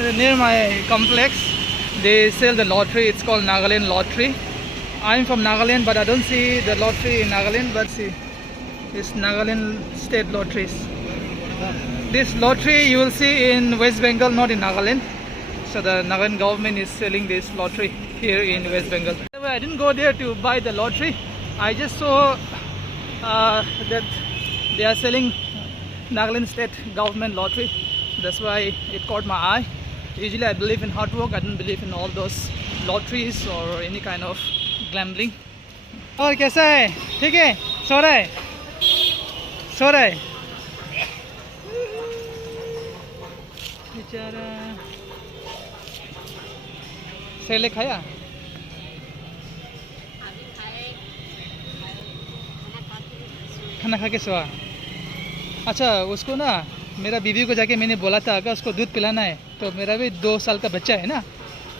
near my complex, they sell the lottery. It's called Nagaland Lottery. I'm from Nagaland, but I don't see the lottery in Nagaland. But see, it's Nagaland State Lotteries. This lottery you will see in West Bengal, not in Nagaland. So the Nagaland government is selling this lottery here in West Bengal. I didn't go there to buy the lottery. I just saw that they are selling Nagaland State Government Lottery. That's why it caught my eye. Usually I believe in hard work. I don't believe in all those lotteries or any kind of gambling. और कैसा है? ठीक है? सो रहा है? सो रहा है? बेचारा सेले खाया? खाना खा के सोआ। अच्छा, उसको ना मेरा बीवी को जाके मैंने बोला था अगर उसको दूध पिलाना है तो मेरा भी 2 साल का बच्चा है ना,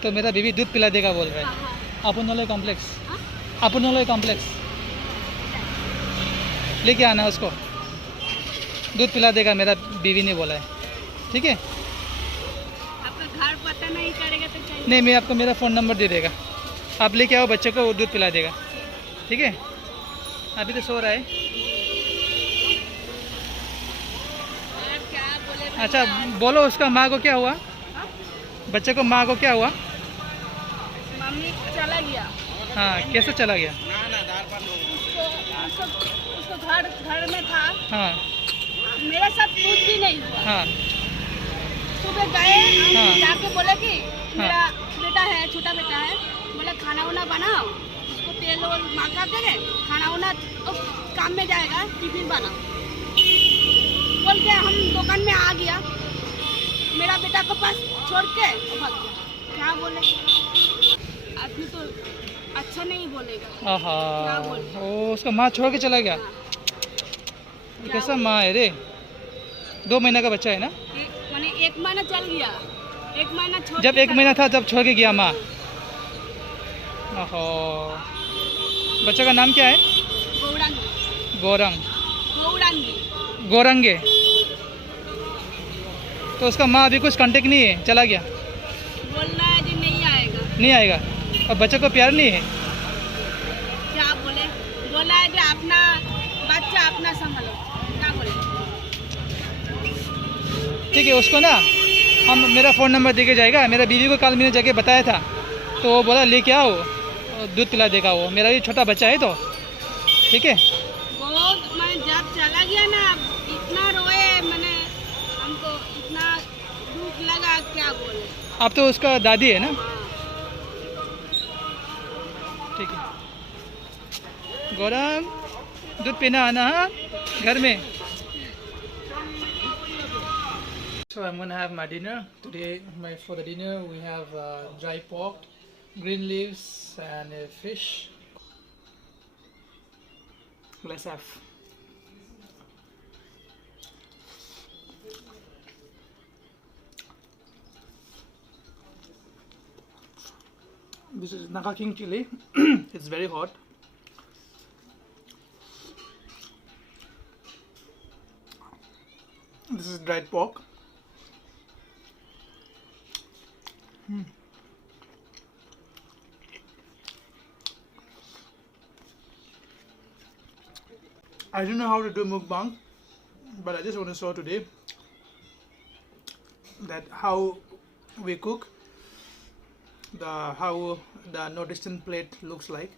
तो मेरा बीवी दूध पिला देगा बोल रहा है। अपुनोलय कॉम्प्लेक्स, अपुनोलय कॉम्प्लेक्स लेके आना उसको, दूध पिला देगा मेरा बीवी ने बोला है। ठीक है? आपका घर पता नहीं करेगा तो चाहिए? नहीं, मैं आपको मेरा फ़ोन नंबर दे देगा, आप लेके आओ बच्चे को, वो दूध पिला देगा। ठीक है? अभी तो सो रहा है। अच्छा, बोलो उसका माँ को क्या हुआ? बच्चे को माँ को क्या हुआ? मम्मी चला गया। हाँ, कैसे चला गया? उसको घर में था। हाँ, मेरे साथ कुछ भी नहीं हुआ। हाँ, सुबह गए, हाँ, जाके बोले कि मेरा हाँ, बेटा है, छोटा बेटा है, बोले खाना वाना बनाओ, उसको तेल और माखा देंगे, खाना वाना काम में जाएगा, टिफिन बनाओ बोल के हम दुकान में आ गया। मेरा बेटा को पास छोड़ के भाग गया। क्या बोले, आदमी तो अच्छा नहीं बोलेगा। आहा, क्या बोले? वो उसका माँ छोड़ के चला गया। कैसा माँ है रे? 2 महीना का बच्चा है ना? माने 1 महीना चल गया, 1 महीना छोड़ जब के 1 महीना था तब छोड़ के गया माँ। आहो, बच्चे का नाम क्या है? गौरांगी। गौरंग, गौरांगी। गौरंगे। तो उसका माँ अभी कुछ कांटेक्ट नहीं है, चला गया? बोल रहा है कि नहीं आएगा। नहीं आएगा? और बच्चे को प्यार नहीं है? क्या बोले, बोला है कि अपना बच्चा अपना संभालो। क्या बोले? ठीक है, उसको ना हम मेरा फ़ोन नंबर दे के जाएगा। मेरा बीवी को कल मैंने जाके बताया था, तो वो बोला लेके आओ, दूध पिला देगा वो। मेरा भी छोटा बच्चा है तो। ठीक है? बहुत मैंने जब चला गया ना, इतना रोए, मैंने हमको इतना दुख लगा, क्या बोले। आप तो उसका दादी है ना? हाँ। ठीक है। गौरंग, दूध पीना आना हाँ? घर में। So I'm gonna have my dinner today. For the dinner we have dry pork, green leaves, and a fish. Let's have. This is Naga King chili. It's very hot. This is dried pork. I don't know how to do mukbang, but I just want to show today that how we cook, how the Northeastern plate looks like.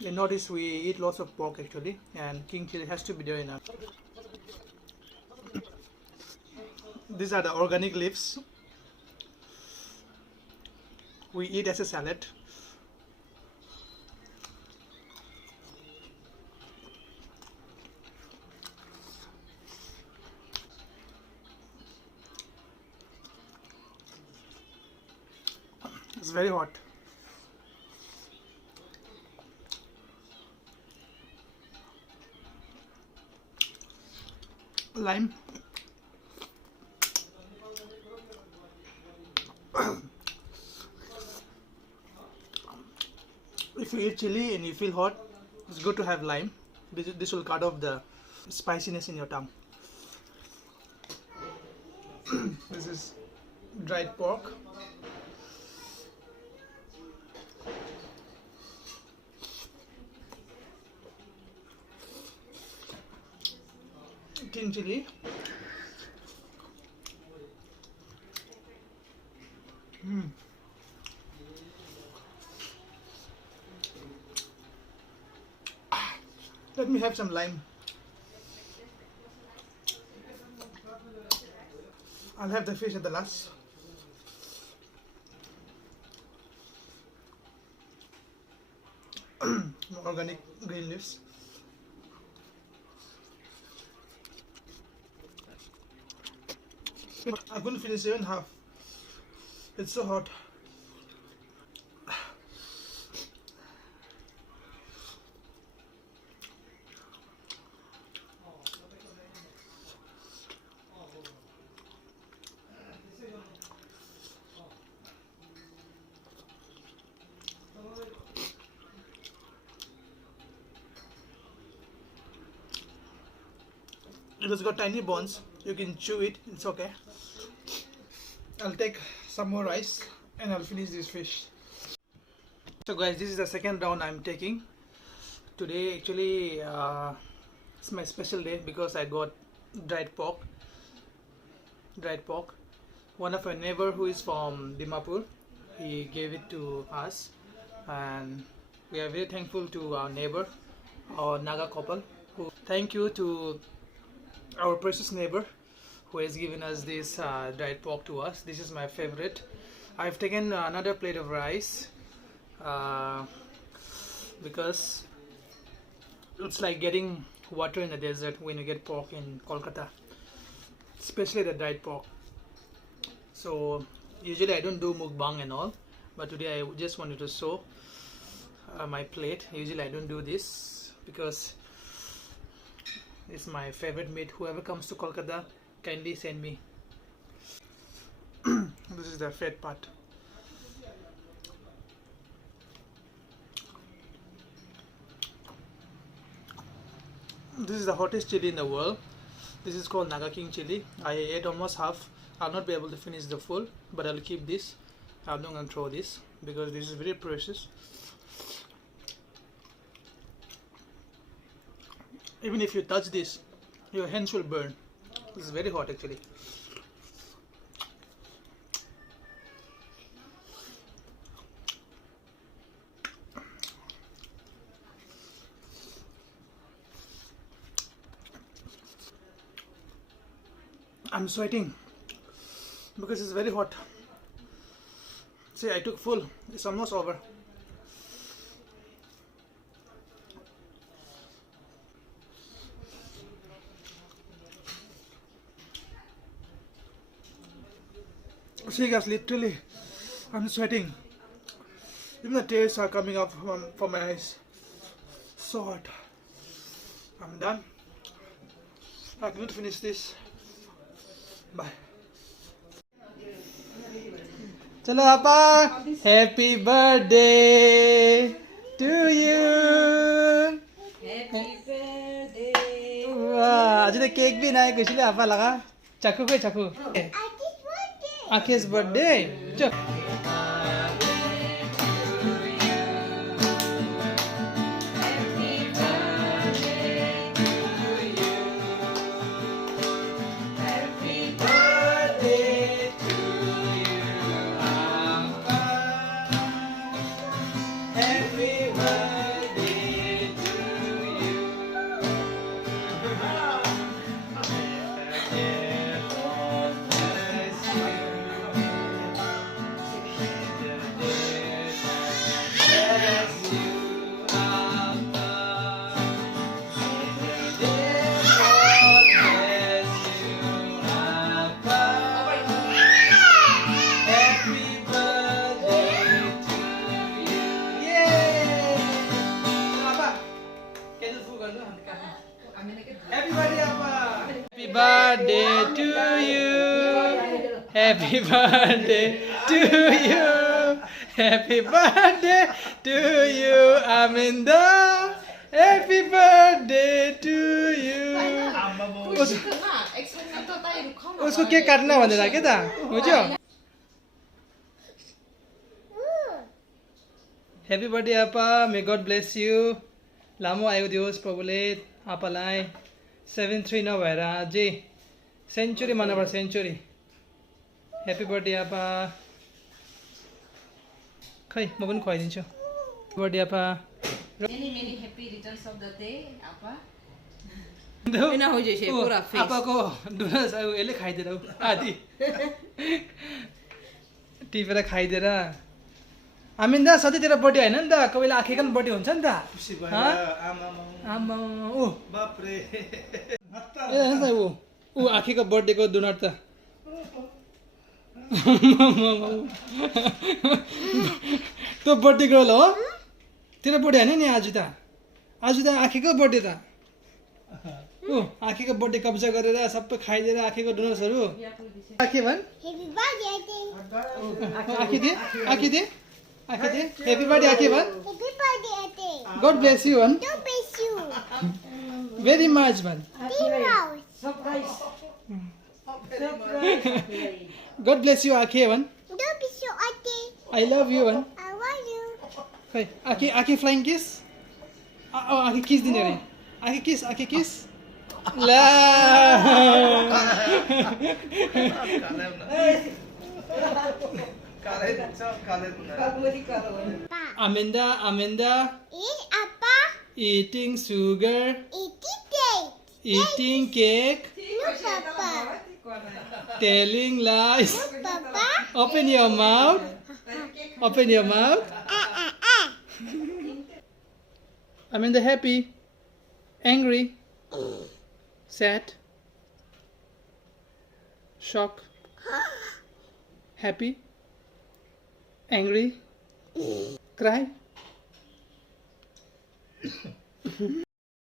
In Northeast we eat lots of pork actually, and king chili has to be there enough. These are the organic leaves. We eat as a salad. It's very hot. Lime. If you eat chili and you feel hot, it's good to have lime. This will cut off the spiciness in your tongue. This is dried pork. Green chili. Let me have some lime. I'll have the fish at the last. Organic green leaves. I couldn't finish even half. It's so hot. It has got tiny bones. You can chew it. It's okay. I'll take some more rice and I'll finish this fish. So guys, this is the second round I'm taking. Today actually it's my special day because I got dried pork. One of our neighbor who is from Dimapur, he gave it to us, and we are very thankful to our neighbor, our Naga couple. Thank you to our precious neighbor who has given us this dried pork to us. This is my favorite. I've taken another plate of rice because it's like getting water in the desert when you get pork in Kolkata, especially the dried pork. So usually I don't do mukbang and all, but today I just wanted to show my plate. Usually I don't do this because it's my favorite meat. Whoever comes to Kolkata, kindly send me. This is the fat part. This is the hottest chili in the world. This is called Naga King chili. I ate almost half. I'll not be able to finish the full, but I'll keep this. I'm not going to throw this because this is very precious. Even if you touch this, your hands will burn. This is very hot actually. I'm sweating because it's very hot. See, I took full. It's almost over. See guys, literally I'm sweating. Even the tears are coming up from my eyes. So hot. I'm done. I cannot finish this. Bye. Chalo Appa, happy birthday to you. Happy birthday. Wow, आज तो cake भी ना है कुछ ले आपा लगा. चाकू पे चाकू. Aki's birthday. Chal. Happy birthday to you. Happy birthday to you. Happy birthday to you, Aminda. Happy birthday to you. उसको केक काटना भनेर के त बुझ्यो Happy birthday Appa. May God bless you. Lamu ayu dios प्रभुले आपालाई 73 नभएर अझै century मनाबर century. Happy birthday Appa. खै म पनि खुवाइदिन्छु. Birthday Appa. Many happy returns of the day, Apa. होइन हो जैसे पूरा face. आपाको डोनस अब यसले खाइदिएर आदि टिपेर खाइदिएर. आमिन्दा सधैँ तेरो बर्थडे होइन नि त, कोही बेला आँखेको पनि बर्थडे हुन्छ नि त. आमा ऊ बाप्रे ए हेर्नुहोस् न ऊ आँखेको बर्थडेको डोनट त. त्यो बर्थडे गर्ल हो, तेरो बर्थडे होइन नि आज त. आज त आँखेको बर्थडे त. ऊ आँखेको बर्थडे कब्जा गरेर सबै खाइदिएर आँखेको डोनट्सहरू. आँखे भन् आँखी दे आँखी दे आँखी दे. हेप्पी बर्थडे आँखे भन्. गड ब्लेस यु भन्. भेरी मच भन्. गड ब्लेस यु आँखे भन्. आई लभ यु भन्. खै आँखी आँखी फ्लाइङ किस. आँखी किस दिने अरे. आँखी किस आँखी किस. ला Amanda, Amanda eating sugar, eating cake, telling lies. Open your mouth. Open your mouth. Amanda happy, angry, sad, shock, happy, angry, cry.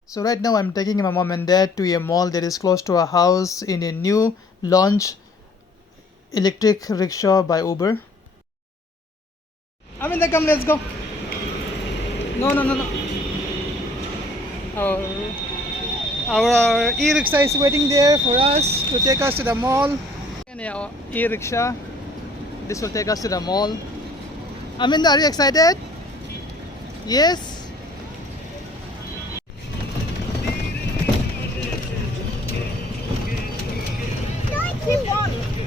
So right now I'm taking my mom and dad to a mall that is close to our house in a new launch electric rickshaw by Uber. Aminda, come, let's go. No. Our e-rickshaw is waiting there for us to take us to the mall. And our e-rickshaw, this will take us to the mall. Aminda, are you excited? Yes?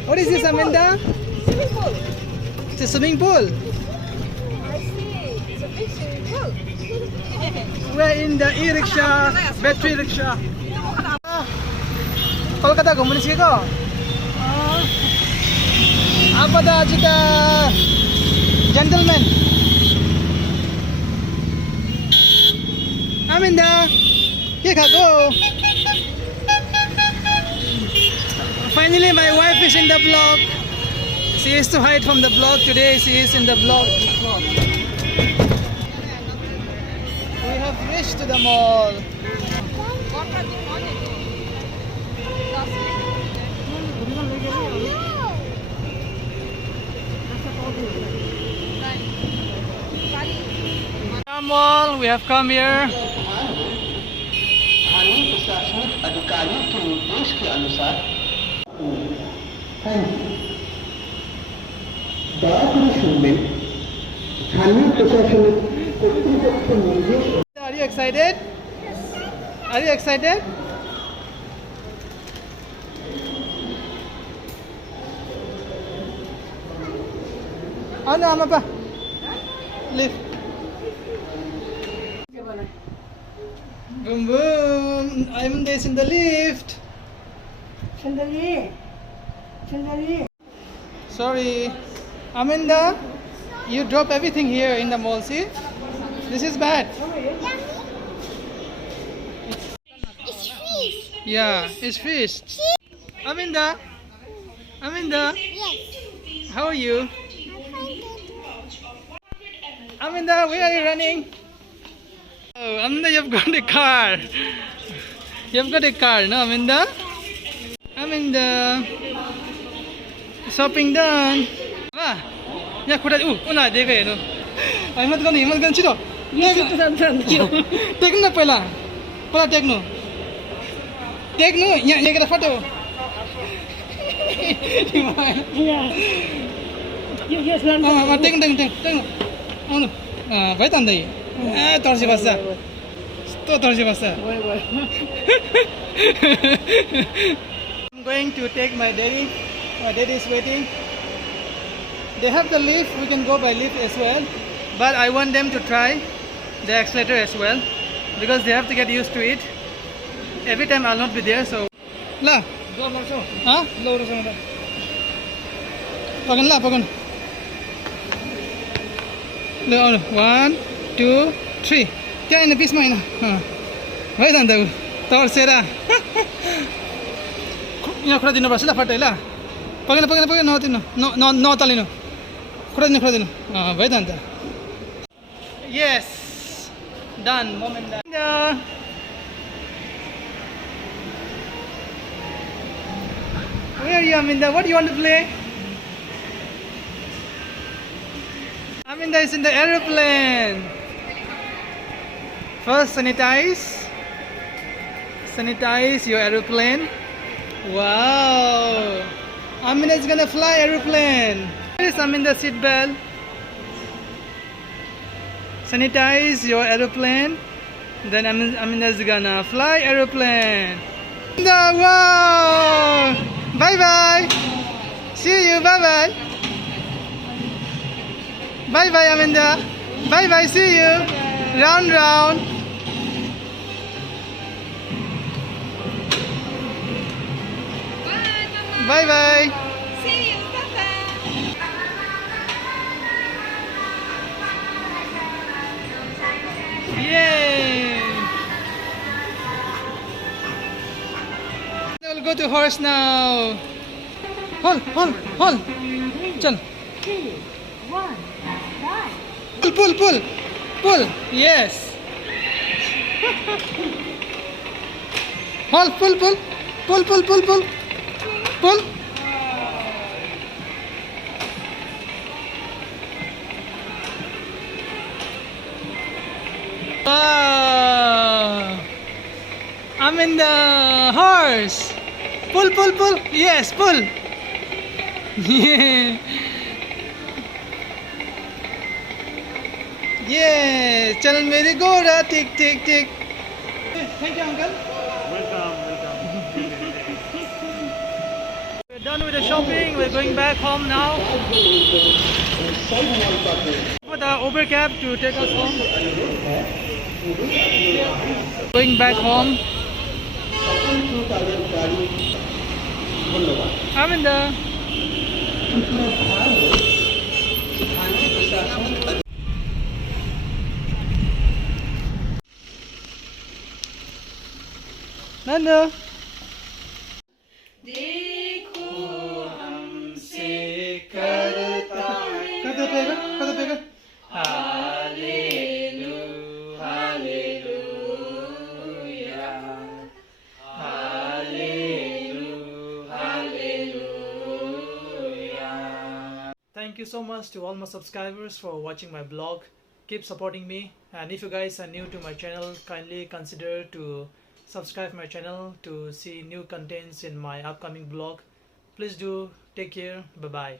What is this, Aminda? Swimming pool. It's a swimming pool. I see. It's a big swimming pool. We're in the e-rickshaw, battery rickshaw. Calcutta घुम्नु निस्केको. अब त आज त gentleman. Aminda, के खाएको? Finally my wife is in the vlog. She used to hide from the vlog. Today she is in the vlog. We have reached to the mall. Mall, we have come here. स्थानीय प्रशासनिक अधिकारियों के निर्देश के अनुसार स्थानीय प्रशासनिक कर्तृपक्ष निर्देश. Are you excited? Are you excited? Oh no, Amma, lift. Boom boom. Amanda is in the lift. Sorry, Amanda. You drop everything here in the mall. See, this is bad. It's fish. Yeah, it's fish. Amanda. Amanda, Yes. how are you? Amanda, where are you running? Oh, Amanda, you've got a car. You've got a car, no, Amanda? Amanda, shopping done. Ah, यहाँ खुट्टा उनीहरू दिएको हेर्नु. हिम्मत गर्नु छिटो. टेक्नु न पहिला टेक्नु यहाँ लेखेर फट्यो. टेक्नु आउनु भाइ त अन्त ए तर्सी बस्छ यस्तो तर्सी बस्छ I'm going to take my daddy. My daddy is waiting. They have the lift. We can go by lift as well. But I want them to try the accelerator as well because they have to get used to it. Every time I'll not be there, so. La. Huh? Pagan la, pagan. 1, 2, 3. Kaya ina piece mine. Vai tanda torcera. यहाँ खुला दिनुपर्छ ल फट्टै ल पगेन पगेन पगेन नतिनु नतलिनु खुला दिनु भयो त अन्त yes done moment done Where are you, Aminda? What do you want to play? Aminda is in the aeroplane. First sanitize your aeroplane. Wow! Aminda is gonna fly aeroplane. Yes, Aminda, seat belt. Sanitize your aeroplane. Then Aminda is gonna fly aeroplane. Aminda, wow! Bye bye. See you. Bye bye. Bye bye, Aminda. Bye bye. See you. Round round. Bye bye. See you. Yay! We'll go to horse now. Hold. Chal. 3, 1, 5. Pull. Yes. Hold. Pull. Wow! I'm in the horse. Pull. Yes, pull. Yeah. Yeah. Chal mere gora tick. Thank you, uncle. Welcome. We're done with the shopping. We're going back home now. For the Uber cab to take us home. Going back home. I'm in the. Nando. Kata pega. Thank you so much to all my subscribers for watching my blog. Keep supporting me, and if you guys are new to my channel, kindly consider to subscribe my channel to see new contents in my upcoming blog. Please do. Take care. Bye bye.